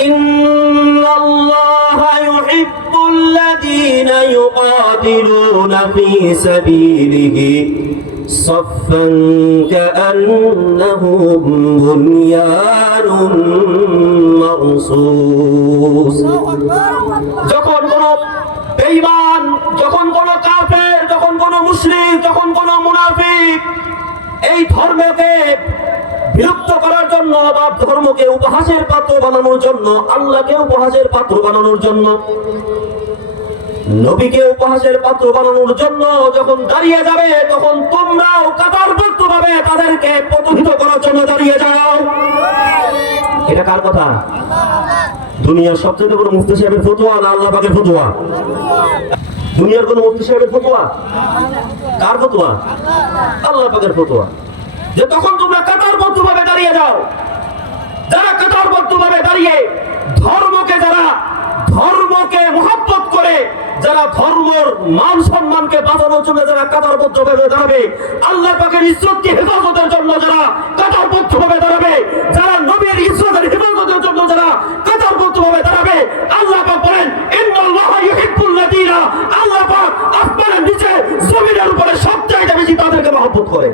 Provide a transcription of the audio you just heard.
إن الله يحب الذين يقاتلون في سبيله صفا كأنهم بنيان مرصوص যখন কোন বেঈমান যখন কোন কাফের যখন কোন মুসলিম যখন কোন মুনাফিক এই ধর্মকে বিলুপ্ত জন্য বা ধর্মকে উপহাসের পাত্র বানানোর জন্য, আল্লাহকে উপহাসের পাত্র বানানোর জন্য, নবীকে উপহাসের পাত্র বানানোর জন্য যখন দাঁড়িয়ে যাবে, তখন তোমরাও কাতারবদ্ধ ভাবে তাদেরকে প্রতিহিত করার জন্য দাঁড়িয়ে যাও। এটা কার কথা? দুনিয়ার সবচেয়ে বড় মুফতি সাহেবের ফতোয়া না আল্লাহ পাকের ফতোয়া? দুনিয়ার কোন মুফতি সাহেবের ফতোয়া? কার ফতোয়া? আল্লাহ পাকের ফতোয়া। যে তখন তোমরা কাতারবদ্ধ দাঁড়িয়ে যাও। যারা কাতারবদ্ধ ভাবে দাঁড়িয়ে ধর্মকে যারা, ধর্মকে মহব্বত করে, যারা ধর্মর মান সম্মানকে বাঁচানোর জন্য যারা কাতারবদ্ধ ভাবে দাঁড়াবে, আল্লাহ পাকের ইজ্জতকে হেফাজতের জন্য যারা কাতারবদ্ধ ভাবে দাঁড়াবে, যারা নবীর ইজ্জতের হেফাজতের জন্য যারা কাতারবদ্ধ ভাবে দাঁড়াবে, আল্লাহ পাক বলেন, ইন্নাল্লাহা ইউহিব্বুল লাযীনা। আল্লাহ পাক আসমানের নিচে, জমিনের উপরে সব চাইতে বেশি তাদেরকে মহব্বত করে।